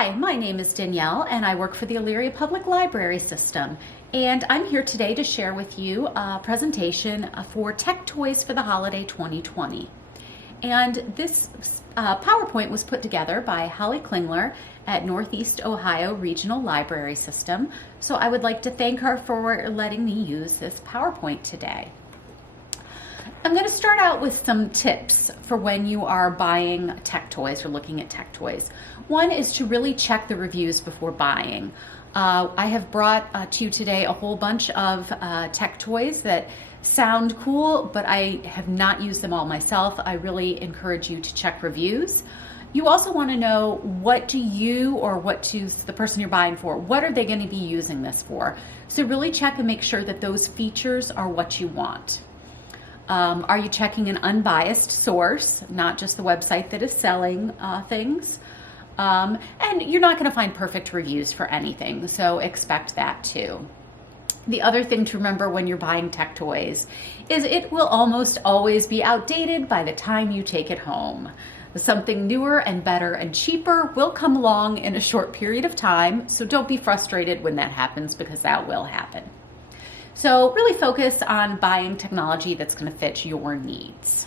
Hi, my name is Danielle and I work for the Elyria Public Library System, and I'm here today to share with you a presentation for Tech Toys for the Holiday 2020. And this PowerPoint was put together by Holly Klingler at Northeast Ohio Regional Library System, so I would like to thank her for letting me use this PowerPoint today. I'm going to start out with some tips for when you are buying tech toys or looking at tech toys. One is to really check the reviews before buying. I have brought to you today a whole bunch of tech toys that sound cool, but I have not used them all myself. I really encourage you to check reviews. You also want to know what do you or what does the person you're buying for, what are they going to be using this for? So really check and make sure that those features are what you want. Are you checking an unbiased source, not just the website that is selling things? And you're not going to find perfect reviews for anything, so expect that too. The other thing to remember when you're buying tech toys is it will almost always be outdated by the time you take it home. Something newer and better and cheaper will come along in a short period of time, so don't be frustrated when that happens, because that will happen. So really focus on buying technology that's going to fit your needs.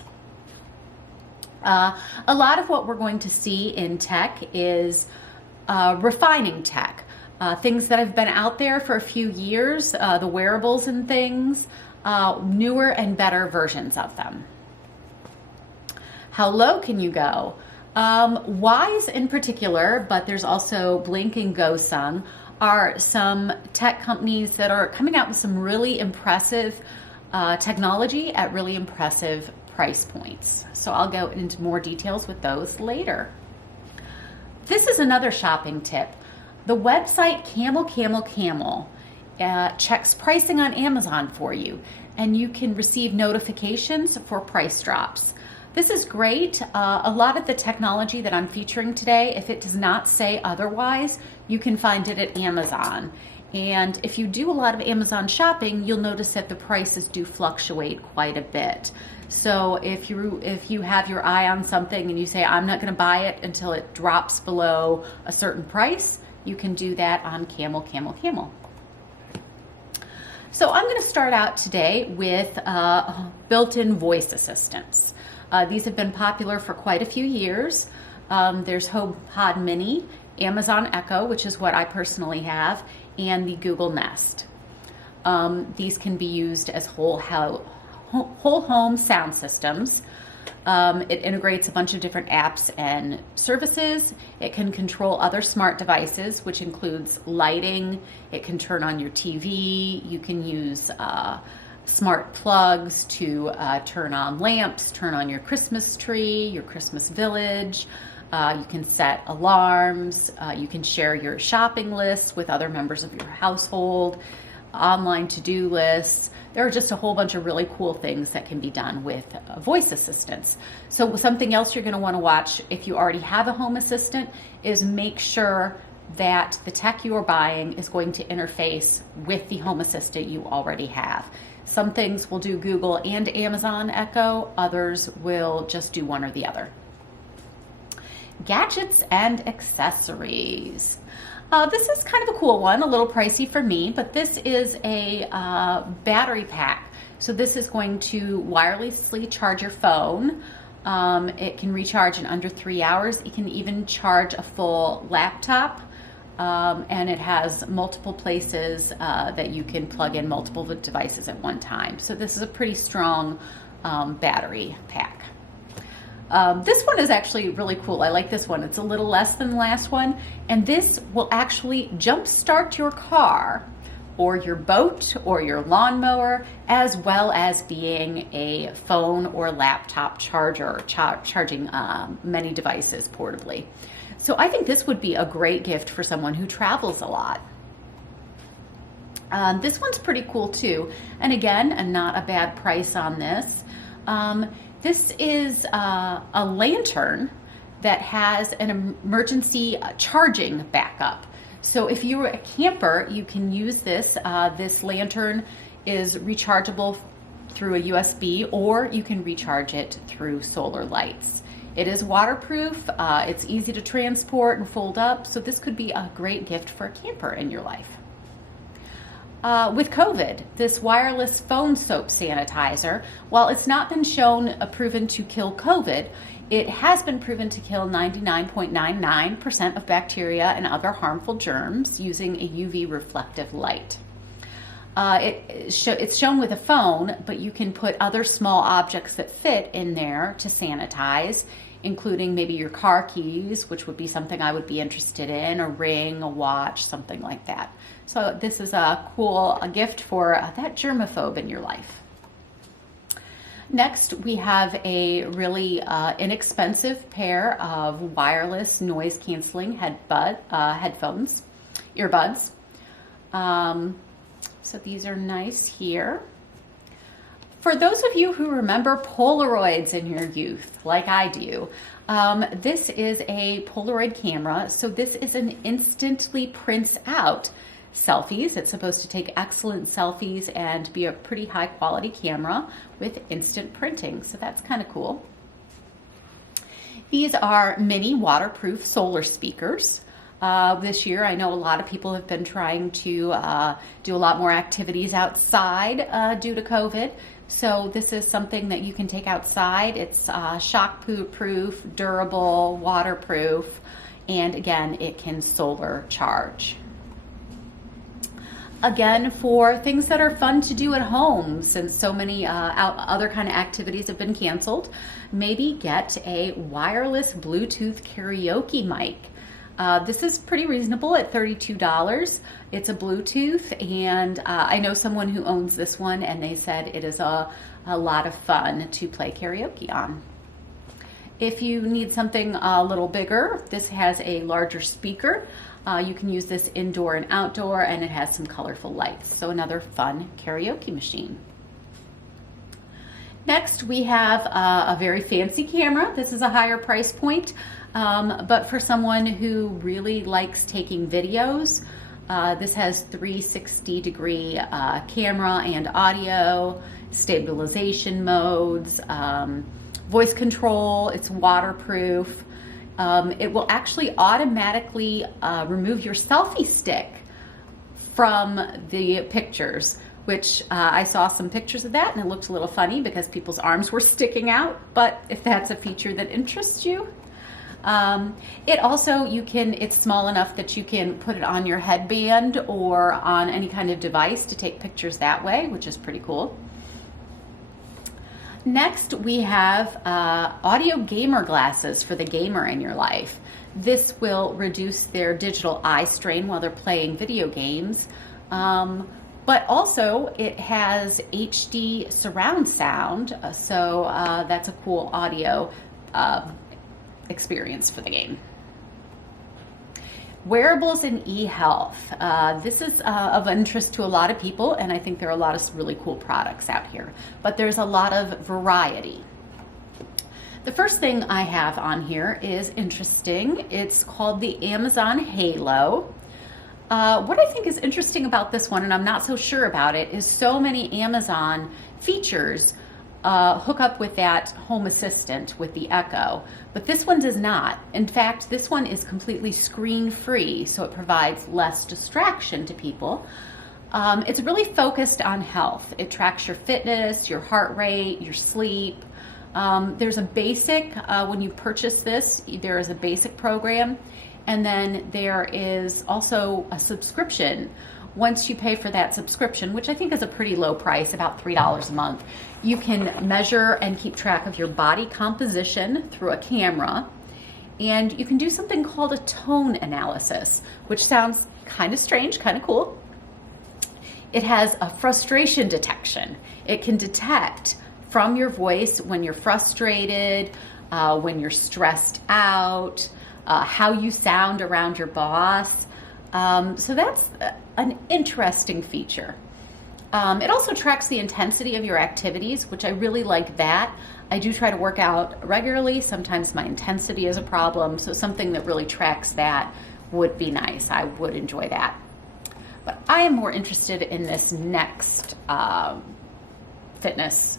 A lot of what we're going to see in tech is refining tech. Things that have been out there for a few years, the wearables and things, newer and better versions of them. How low can you go? Wyze in particular, but there's also Blink and Gosung, are some tech companies that are coming out with some really impressive technology at really impressive price points. So I'll go into more details with those later. This is another shopping tip. The website Camel checks pricing on Amazon for you, and you can receive notifications for price drops. This is great. A lot of the technology that I'm featuring today, if it does not say otherwise, you can find it at Amazon. And if you do a lot of Amazon shopping, you'll notice that the prices do fluctuate quite a bit. So if you have your eye on something and you say, I'm not going to buy it until it drops below a certain price, you can do that on Camel. So I'm going to start out today with built-in voice assistants. These have been popular for quite a few years. There's HomePod Mini, Amazon Echo, which is what I personally have, and the Google Nest. These can be used as whole home sound systems. It integrates a bunch of different apps and services. It can control other smart devices, which includes lighting. It can turn on your TV. You can use smart plugs to turn on lamps, turn on your Christmas tree, your Christmas village. You can set alarms. You can share your shopping lists with other members of your household, online to-do lists. There are just a whole bunch of really cool things that can be done with voice assistants. So something else you're going to want to watch if you already have a home assistant is make sure that the tech you are buying is going to interface with the home assistant you already have. Some things will do Google and Amazon Echo, others will just do one or the other. Gadgets and accessories. This is kind of a cool one, a little pricey for me, but this is a battery pack. So this is going to wirelessly charge your phone. It can recharge in under 3 hours. It can even charge a full laptop. And it has multiple places that you can plug in multiple devices at one time. So this is a pretty strong battery pack. This one is actually really cool. I like this one. It's a little less than the last one, and this will actually jumpstart your car or your boat or your lawnmower, as well as being a phone or laptop charger, charging many devices portably. So I think this would be a great gift for someone who travels a lot. This one's pretty cool too. And again, not a bad price on this. This is a lantern that has an emergency charging backup. So if you're a camper, you can use this. This lantern is rechargeable through a USB, or you can recharge it through solar lights. It is waterproof, it's easy to transport and fold up, so this could be a great gift for a camper in your life. With COVID, this wireless Phonesoap sanitizer, while it's not been shown proven to kill COVID, it has been proven to kill 99.99% of bacteria and other harmful germs using a UV reflective light. It's shown with a phone, but you can put other small objects that fit in there to sanitize, including maybe your car keys, which would be something I would be interested in, a ring, a watch, something like that. So this is a gift for that germaphobe in your life. Next, we have a really inexpensive pair of wireless noise canceling earbuds. So these are nice here. For those of you who remember Polaroids in your youth, like I do, this is a Polaroid camera. So this is an instantly prints out selfies. It's supposed to take excellent selfies and be a pretty high quality camera with instant printing. So that's kind of cool. These are mini waterproof solar speakers. This year, I know a lot of people have been trying to do a lot more activities outside due to COVID. So this is something that you can take outside. It's shock-proof, durable, waterproof, and again, it can solar charge. Again, for things that are fun to do at home, since so many other kind of activities have been canceled, maybe get a wireless Bluetooth karaoke mic. This is pretty reasonable at $32. It's a Bluetooth, and I know someone who owns this one, and they said it is a lot of fun to play karaoke on. If you need something a little bigger, this has a larger speaker. You can use this indoor and outdoor, and it has some colorful lights. So another fun karaoke machine. Next, we have a very fancy camera. This is a higher price point, but for someone who really likes taking videos, this has 360-degree camera and audio, stabilization modes, voice control. It's waterproof. It will actually automatically remove your selfie stick from the pictures, which I saw some pictures of that, and it looked a little funny because people's arms were sticking out. But if that's a feature that interests you, it also, it's small enough that you can put it on your headband or on any kind of device to take pictures that way, which is pretty cool. Next, we have audio gamer glasses for the gamer in your life. This will reduce their digital eye strain while they're playing video games. But also it has HD surround sound, so that's a cool audio experience for the game. Wearables and E-Health. This is of interest to a lot of people, and I think there are a lot of really cool products out here, but there's a lot of variety. The first thing I have on here is interesting. It's called the Amazon Halo. What I think is interesting about this one, and I'm not so sure about it, is so many Amazon features hook up with that home assistant with the Echo, but this one does not. In fact, this one is completely screen-free, so it provides less distraction to people. It's really focused on health. It tracks your fitness, your heart rate, your sleep. There's a basic, when you purchase this, there is a basic program, and then there is also a subscription. Once you pay for that subscription, which I think is a pretty low price, about $3 a month, you can measure and keep track of your body composition through a camera, and you can do something called a tone analysis, which sounds kind of strange, kind of cool. It has a frustration detection. It can detect from your voice when you're frustrated, when you're stressed out, how you sound around your boss. So that's an interesting feature. It also tracks the intensity of your activities, which I really like that. I do try to work out regularly. Sometimes my intensity is a problem, so something that really tracks that would be nice. I would enjoy that. But I am more interested in this next fitness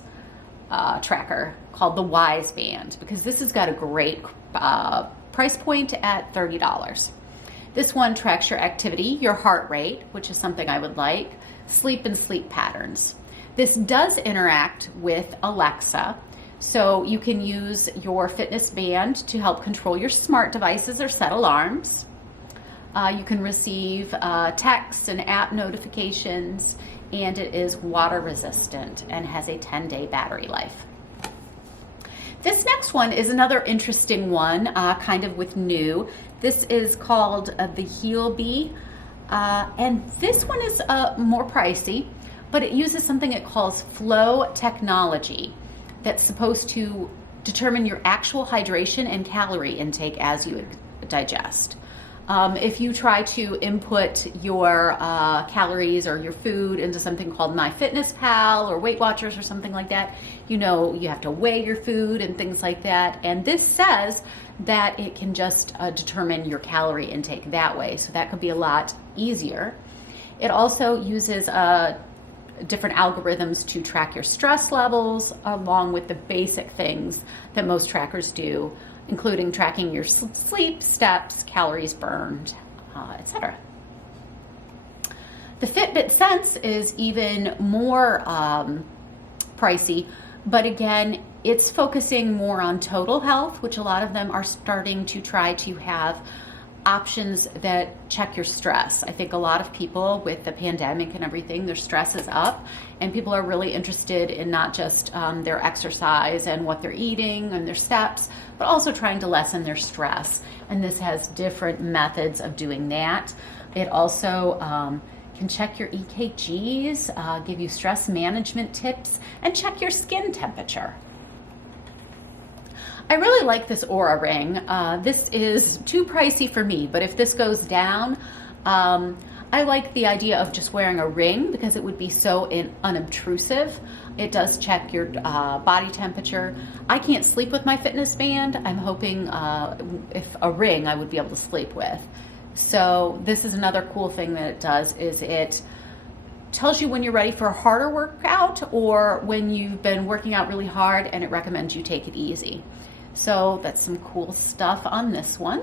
tracker called the Wyze Band, because this has got a great price point at $30. This one tracks your activity, your heart rate, which is something I would like, sleep and sleep patterns. This does interact with Alexa, so you can use your fitness band to help control your smart devices or set alarms. You can receive text and app notifications, and it is water resistant and has a 10-day battery life. This next one is another interesting one, kind of with new. This is called the HealBe, and this one is more pricey, but it uses something it calls flow technology that's supposed to determine your actual hydration and calorie intake as you digest. If you try to input your calories or your food into something called MyFitnessPal or Weight Watchers or something like that, you know you have to weigh your food and things like that. And this says that it can just determine your calorie intake that way. So that could be a lot easier. It also uses different algorithms to track your stress levels, along with the basic things that most trackers do, including tracking your sleep, steps, calories burned, etc. The Fitbit Sense is even more pricey, but again, it's focusing more on total health, which a lot of them are starting to try to have options that check your stress. I think a lot of people with the pandemic and everything, their stress is up, and people are really interested in not just their exercise and what they're eating and their steps, but also trying to lessen their stress. And this has different methods of doing that. It also can check your EKGs, give you stress management tips, and check your skin temperature. I really like this Oura Ring. This is too pricey for me, but if this goes down, I like the idea of just wearing a ring because it would be so unobtrusive. It does check your body temperature. I can't sleep with my fitness band. I'm hoping if a ring I would be able to sleep with. So this is another cool thing that it does, is it tells you when you're ready for a harder workout or when you've been working out really hard, and it recommends you take it easy. So that's some cool stuff on this one.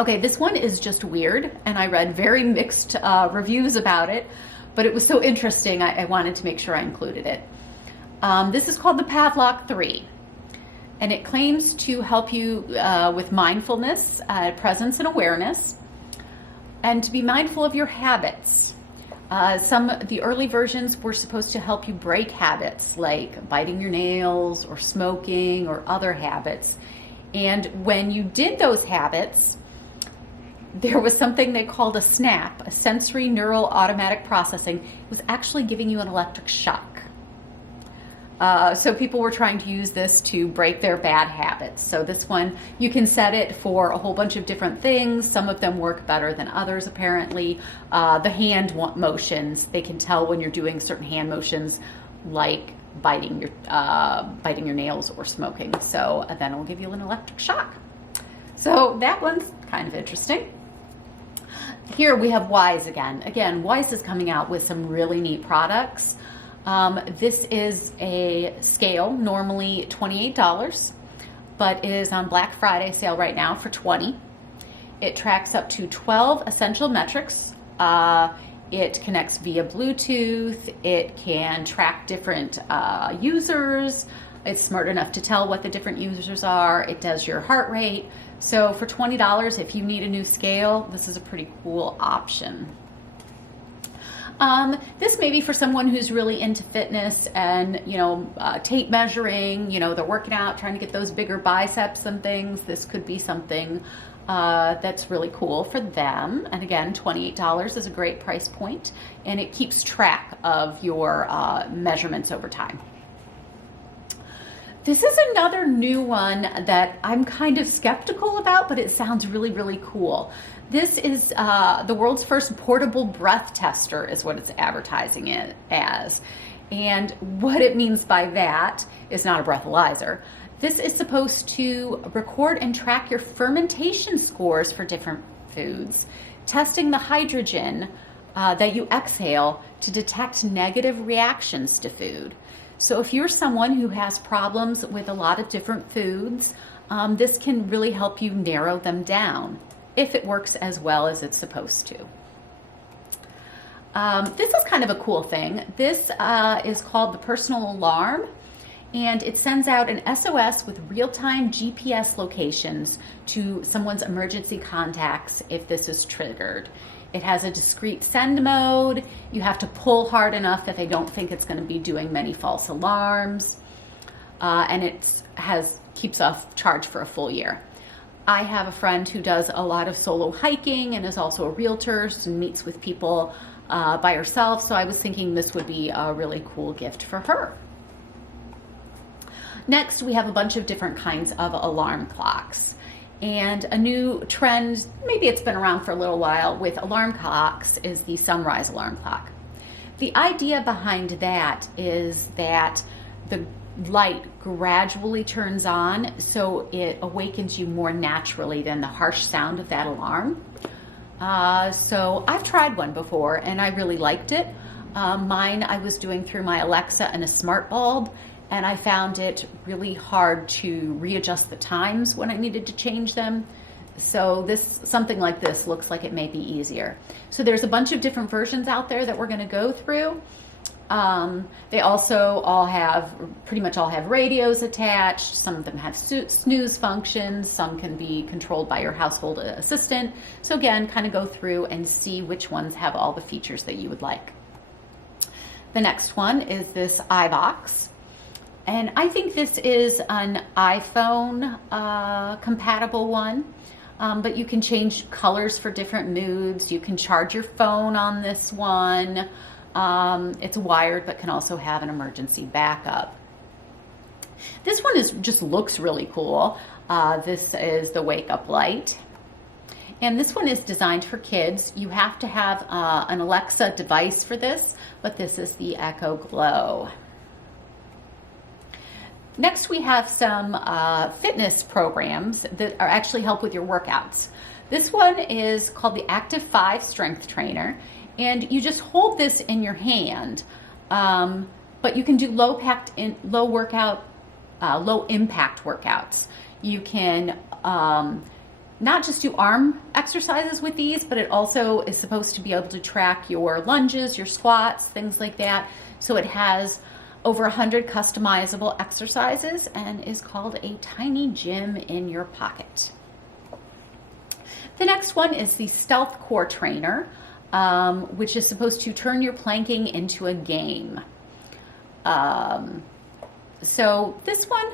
Okay, this one is just weird, and I read very mixed reviews about it, but it was so interesting I wanted to make sure I included it. This is called the Pavlok 3, and it claims to help you with mindfulness, presence, and awareness, and to be mindful of your habits. The early versions were supposed to help you break habits like biting your nails or smoking or other habits. And when you did those habits, there was something they called a SNAP, a sensory neural automatic processing. It was actually giving you an electric shock. So people were trying to use this to break their bad habits. So this one, you can set it for a whole bunch of different things. Some of them work better than others, apparently. The hand motions, they can tell when you're doing certain hand motions, like biting your nails or smoking. So then it'll give you an electric shock. So that one's kind of interesting. Here we have Wyze again. Again, Wyze is coming out with some really neat products. This is a scale, normally $28, but is on Black Friday sale right now for $20. It tracks up to 12 essential metrics. It connects via Bluetooth. It can track different users. It's smart enough to tell what the different users are. It does your heart rate. So for $20, if you need a new scale, this is a pretty cool option. This may be for someone who's really into fitness and, tape measuring, they're working out, trying to get those bigger biceps and things. This could be something that's really cool for them. And again, $28 is a great price point, and it keeps track of your measurements over time. This is another new one that I'm kind of skeptical about, but it sounds really, really cool. This is the world's first portable breath tester is what it's advertising it as. And what it means by that is not a breathalyzer. This is supposed to record and track your fermentation scores for different foods, testing the hydrogen that you exhale to detect negative reactions to food. So if you're someone who has problems with a lot of different foods, this can really help you narrow them down if it works as well as it's supposed to. This is kind of a cool thing. This is called the Personal Alarm, and it sends out an SOS with real-time GPS locations to someone's emergency contacts if this is triggered. It has a discrete send mode. You have to pull hard enough that they don't think it's going to be doing many false alarms, and it keeps off charge for a full year. I have a friend who does a lot of solo hiking and is also a realtor and meets with people by herself, so I was thinking this would be a really cool gift for her. Next, we have a bunch of different kinds of alarm clocks. And a new trend, maybe it's been around for a little while, with alarm clocks is the sunrise alarm clock. The idea behind that is that the light gradually turns on, so it awakens you more naturally than the harsh sound of that alarm. So I've tried one before and I really liked it. Mine I was doing through my Alexa and a smart bulb, and I found it really hard to readjust the times when I needed to change them. So something like this looks like it may be easier. So there's a bunch of different versions out there that we're going to go through. They also pretty much all have radios attached. Some of them have snooze functions. Some can be controlled by your household assistant. So again, kind of go through and see which ones have all the features that you would like. The next one is this iBox. And I think this is an iPhone compatible one, but you can change colors for different moods. You can charge your phone on this one. It's wired, but can also have an emergency backup. This one just looks really cool. This is the wake up light. And this one is designed for kids. You have to have an Alexa device for this, but this is the Echo Glow. Next, we have some fitness programs that actually help with your workouts. This one is called the Activ5 Strength Trainer, and you just hold this in your hand, but you can do low impact workouts. You can not just do arm exercises with these, but it also is supposed to be able to track your lunges, your squats, things like that. So it has over 100 customizable exercises and is called a tiny gym in your pocket. The next one is the Stealth Core Trainer, which is supposed to turn your planking into a game. So this one,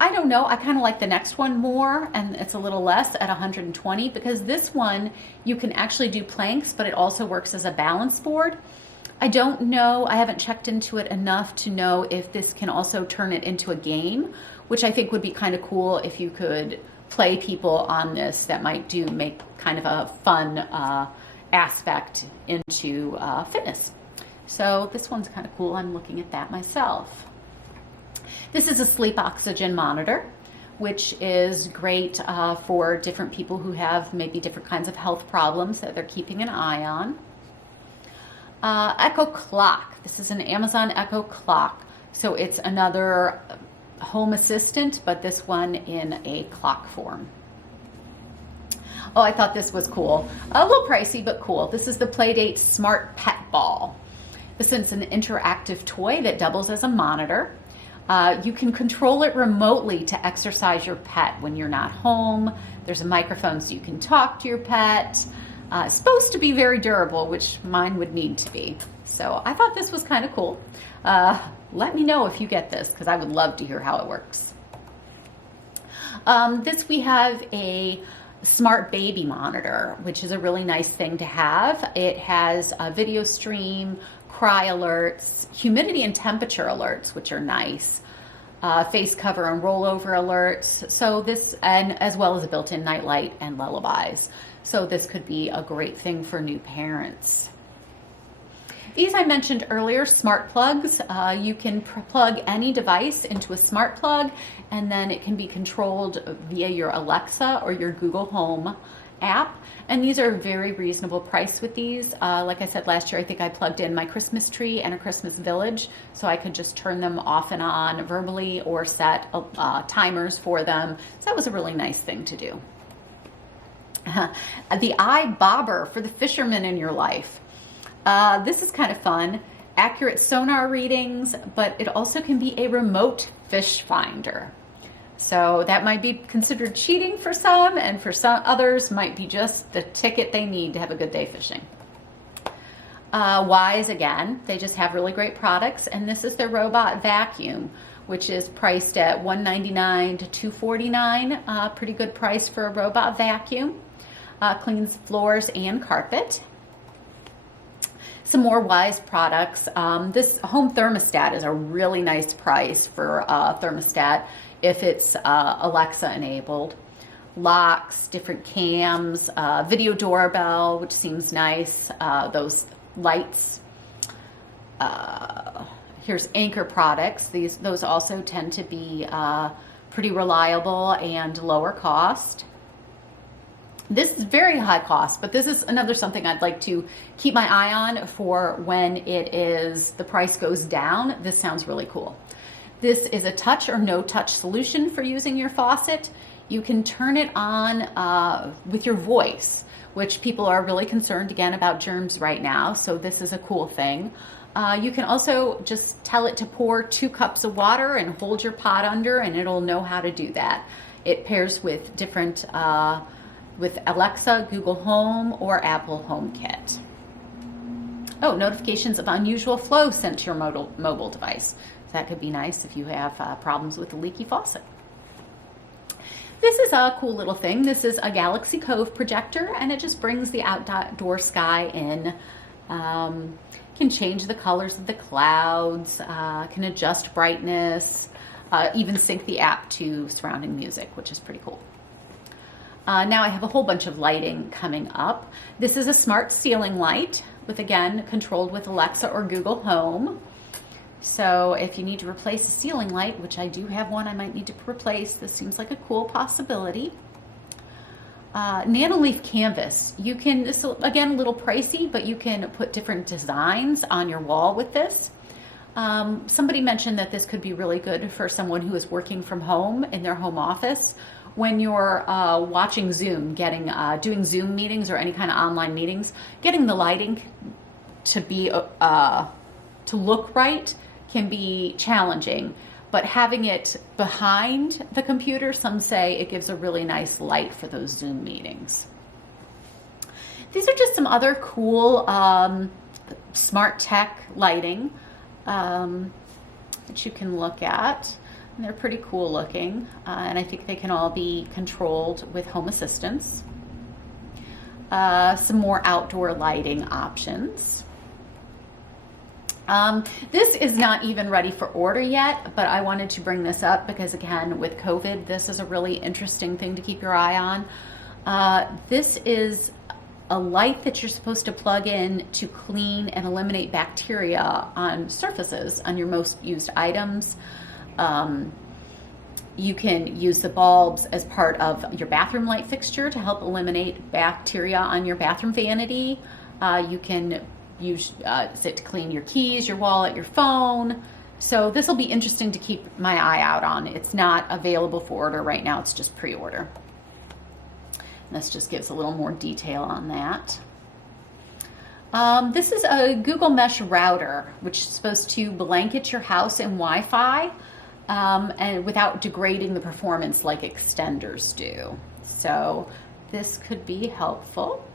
I don't know, I kind of like the next one more, and it's a little less at 120, because this one you can actually do planks, but it also works as a balance board. I don't know, I haven't checked into it enough to know if this can also turn it into a game, which I think would be kind of cool if you could play people on this. That might make kind of a fun aspect into fitness. So this one's kind of cool. I'm looking at that myself. This is a sleep oxygen monitor, which is great for different people who have maybe different kinds of health problems that they're keeping an eye on. Echo Clock. This is an Amazon Echo Clock. So it's another home assistant, but this one in a clock form. Oh, I thought this was cool. A little pricey, but cool. This is the Playdate Smart Pet Ball. This is an interactive toy that doubles as a monitor. You can control it remotely to exercise your pet when you're not home. There's a microphone so you can talk to your pet. It's supposed to be very durable, which mine would need to be. So I thought this was kind of cool. Let me know if you get this, because I would love to hear how it works. This we have a smart baby monitor, which is a really nice thing to have. It has a video stream, cry alerts, humidity and temperature alerts, which are nice, face cover and rollover alerts. So this, and as well as a built-in nightlight and lullabies. So this could be a great thing for new parents. These I mentioned earlier, smart plugs. You can plug any device into a smart plug, and then it can be controlled via your Alexa or your Google Home, app, and these are a very reasonable price with these. Like I said last year, I think I plugged in my Christmas tree and a Christmas village, so I could just turn them off and on verbally or set timers for them. So that was a really nice thing to do. The eye bobber for the fisherman in your life. This is kind of fun. Accurate sonar readings, but it also can be a remote fish finder. So that might be considered cheating for some, and for some others might be just the ticket they need to have a good day fishing. Wyze, again, they just have really great products, and this is their robot vacuum, which is priced at $199 to $249. Pretty good price for a robot vacuum. Cleans floors and carpet. Some more Wyze products. This home thermostat is a really nice price for a thermostat if it's Alexa enabled. Locks, different cams, video doorbell, which seems nice. Those lights. Here's Anchor products. Those also tend to be pretty reliable and lower cost. This is very high cost, but this is another something I'd like to keep my eye on for when the price goes down. This sounds really cool. This is a touch or no touch solution for using your faucet. You can turn it on with your voice, which people are really concerned again about germs right now. So this is a cool thing. You can also just tell it to pour 2 cups of water and hold your pot under, and it'll know how to do that. It pairs with different with Alexa, Google Home, or Apple HomeKit. Oh, notifications of unusual flow sent to your mobile device. That could be nice if you have problems with a leaky faucet. This is a cool little thing. This is a Galaxy Cove projector, and it just brings the outdoor sky in. Can change the colors of the clouds, can adjust brightness, even sync the app to surrounding music, which is pretty cool. Now I have a whole bunch of lighting coming up. This is a smart ceiling light with, again, controlled with Alexa or Google Home. So if you need to replace a ceiling light, which I do have one I might need to replace, this seems like a cool possibility. Nanoleaf Canvas. This is, again, a little pricey, but you can put different designs on your wall with this. Somebody mentioned that this could be really good for someone who is working from home in their home office. When you're watching Zoom, doing Zoom meetings or any kind of online meetings, getting the lighting to be to look right can be challenging. But having it behind the computer, some say it gives a really nice light for those Zoom meetings. These are just some other cool smart tech lighting that you can look at. And they're pretty cool looking, and I think they can all be controlled with Home Assistance. Some more outdoor lighting options. This is not even ready for order yet, but I wanted to bring this up because, again, with COVID, this is a really interesting thing to keep your eye on. This is a light that you're supposed to plug in to clean and eliminate bacteria on surfaces, on your most used items. You can use the bulbs as part of your bathroom light fixture to help eliminate bacteria on your bathroom vanity. You can use it to clean your keys, your wallet, your phone. So this will be interesting to keep my eye out on. It's not available for order right now. It's just pre-order. This just gives a little more detail on that. This is a Google Mesh router, which is supposed to blanket your house in Wi-Fi and without degrading the performance like extenders do. So this could be helpful.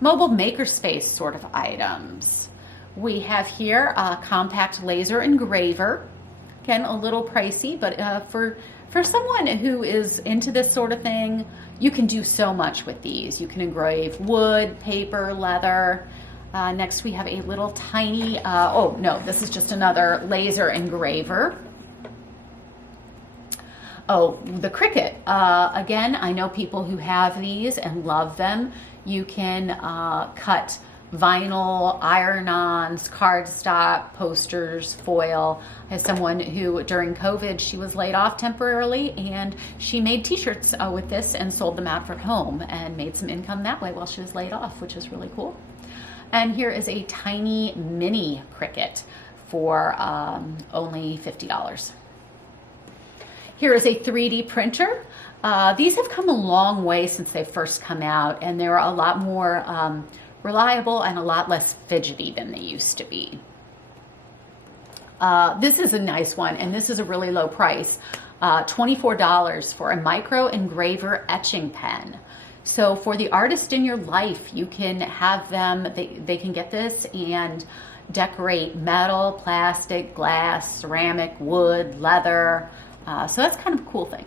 Mobile makerspace sort of items. We have here a compact laser engraver. Again, a little pricey, but for someone who is into this sort of thing, you can do so much with these. You can engrave wood, paper, leather. Next we have a little tiny, oh no, this is just another laser engraver. Oh, the Cricut. Again, I know people who have these and love them. You can cut vinyl, iron-ons, cardstock, posters, foil. I have someone who during COVID, she was laid off temporarily and she made t-shirts with this and sold them out for home and made some income that way while she was laid off, which is really cool. And here is a tiny mini Cricut for only $50. Here is a 3D printer. These have come a long way since they first come out, and they're a lot more reliable and a lot less fidgety than they used to be. This is a nice one, and this is a really low price, $24 for a micro engraver etching pen. So for the artist in your life, you can have them, they can get this and decorate metal, plastic, glass, ceramic, wood, leather. So that's kind of a cool thing.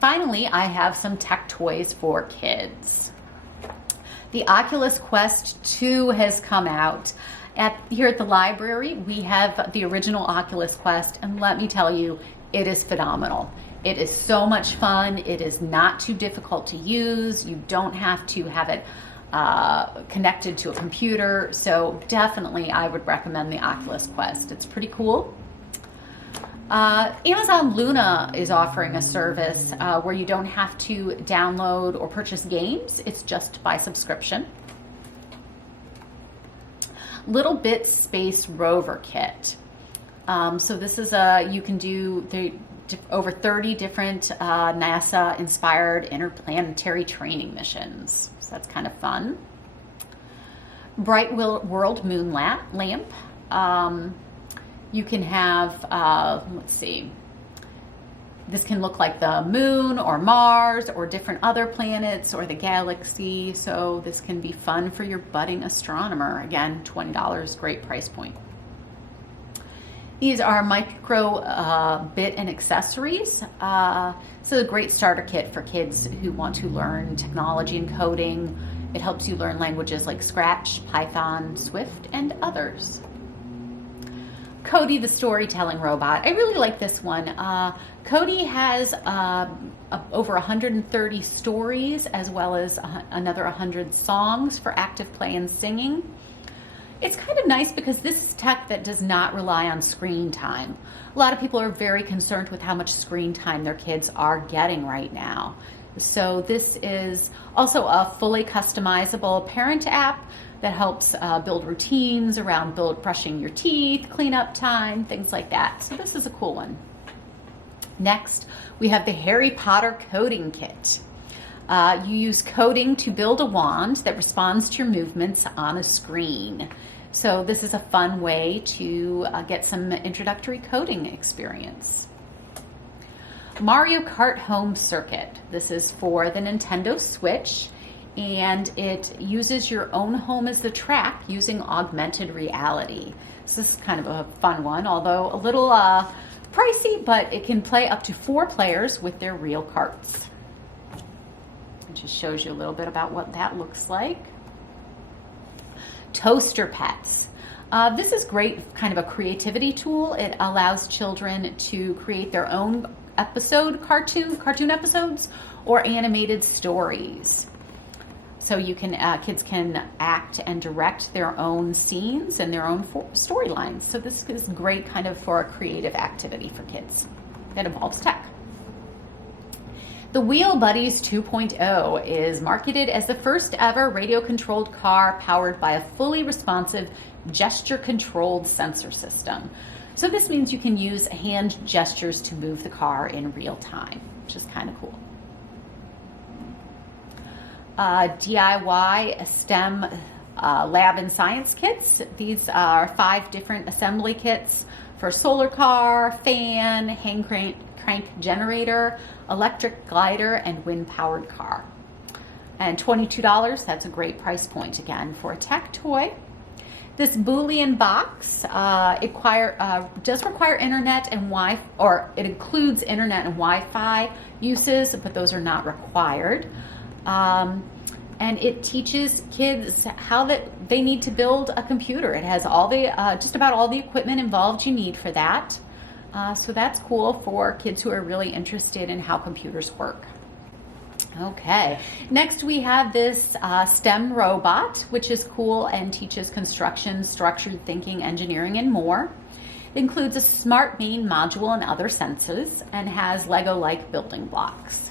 Finally, I have some tech toys for kids. The Oculus Quest 2 has come out. Here at the library, we have the original Oculus Quest, and let me tell you, it is phenomenal. It is so much fun. It is not too difficult to use. You don't have to have it connected to a computer. So definitely, I would recommend the Oculus Quest. It's pretty cool. Amazon Luna is offering a service where you don't have to download or purchase games. It's just by subscription. Little Bit Space Rover Kit. So this is you can do over 30 different NASA-inspired interplanetary training missions. So that's kind of fun. Bright World Moon Lamp. You can have, let's see, this can look like the moon or Mars or different other planets or the galaxy. So this can be fun for your budding astronomer. Again, $20, great price point. These are micro bit and accessories. So a great starter kit for kids who want to learn technology and coding. It helps you learn languages like Scratch, Python, Swift, and others. Cody the storytelling robot. I really like this one. Cody has over 130 stories as well as another 100 songs for active play and singing. It's kind of nice because this is tech that does not rely on screen time. A lot of people are very concerned with how much screen time their kids are getting right now. So this is also a fully customizable parent app that helps build routines around brushing your teeth, cleanup time, things like that. So this is a cool one. Next, we have the Harry Potter coding kit. You use coding to build a wand that responds to your movements on a screen. So this is a fun way to get some introductory coding experience. Mario Kart Home Circuit. This is for the Nintendo Switch, and it uses your own home as the track using augmented reality. So this is kind of a fun one, although a little pricey, but it can play up to 4 players with their real carts. It just shows you a little bit about what that looks like. Toaster Pets. This is great, kind of a creativity tool. It allows children to create their own cartoon episodes or animated stories. So you can kids can act and direct their own scenes and their own storylines. So this is great kind of for a creative activity for kids that involves tech. The Wheel Buddies 2.0 is marketed as the first ever radio-controlled car powered by a fully responsive gesture-controlled sensor system. So this means you can use hand gestures to move the car in real time, which is kind of cool. DIY STEM lab and science kits. These are 5 different assembly kits for solar car, fan, hand crank generator, electric glider, and wind-powered car. And $22, that's a great price point again for a tech toy. This Boolean Box, does require internet and Wi-Fi, or it includes internet and Wi-Fi uses, but those are not required. And it teaches kids how they need to build a computer. It has all the just about all the equipment involved you need for that. So that's cool for kids who are really interested in how computers work. Okay, next we have this STEM robot, which is cool and teaches construction, structured thinking, engineering, and more. It includes a smart main module and other sensors and has Lego-like building blocks.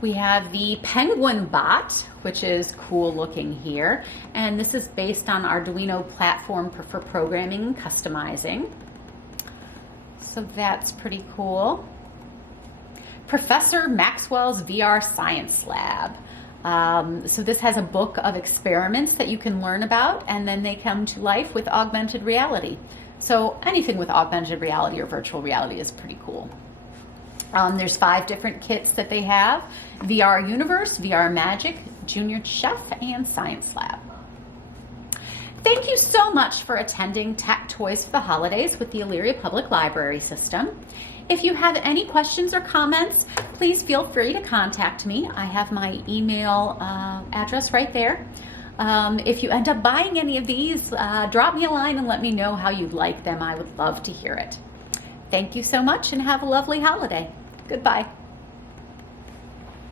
We have the Penguin Bot, which is cool looking here, and this is based on Arduino platform for programming and customizing. So that's pretty cool. Professor Maxwell's VR Science Lab. So this has a book of experiments that you can learn about, and then they come to life with augmented reality. So anything with augmented reality or virtual reality is pretty cool. There's 5 different kits that they have: VR Universe, VR Magic, Junior Chef, and Science Lab. Thank you so much for attending Tech Toys for the Holidays with the Elyria Public Library System. If you have any questions or comments, please feel free to contact me. I have my email address right there. If you end up buying any of these, drop me a line and let me know how you like them. I would love to hear it. Thank you so much and have a lovely holiday. Goodbye.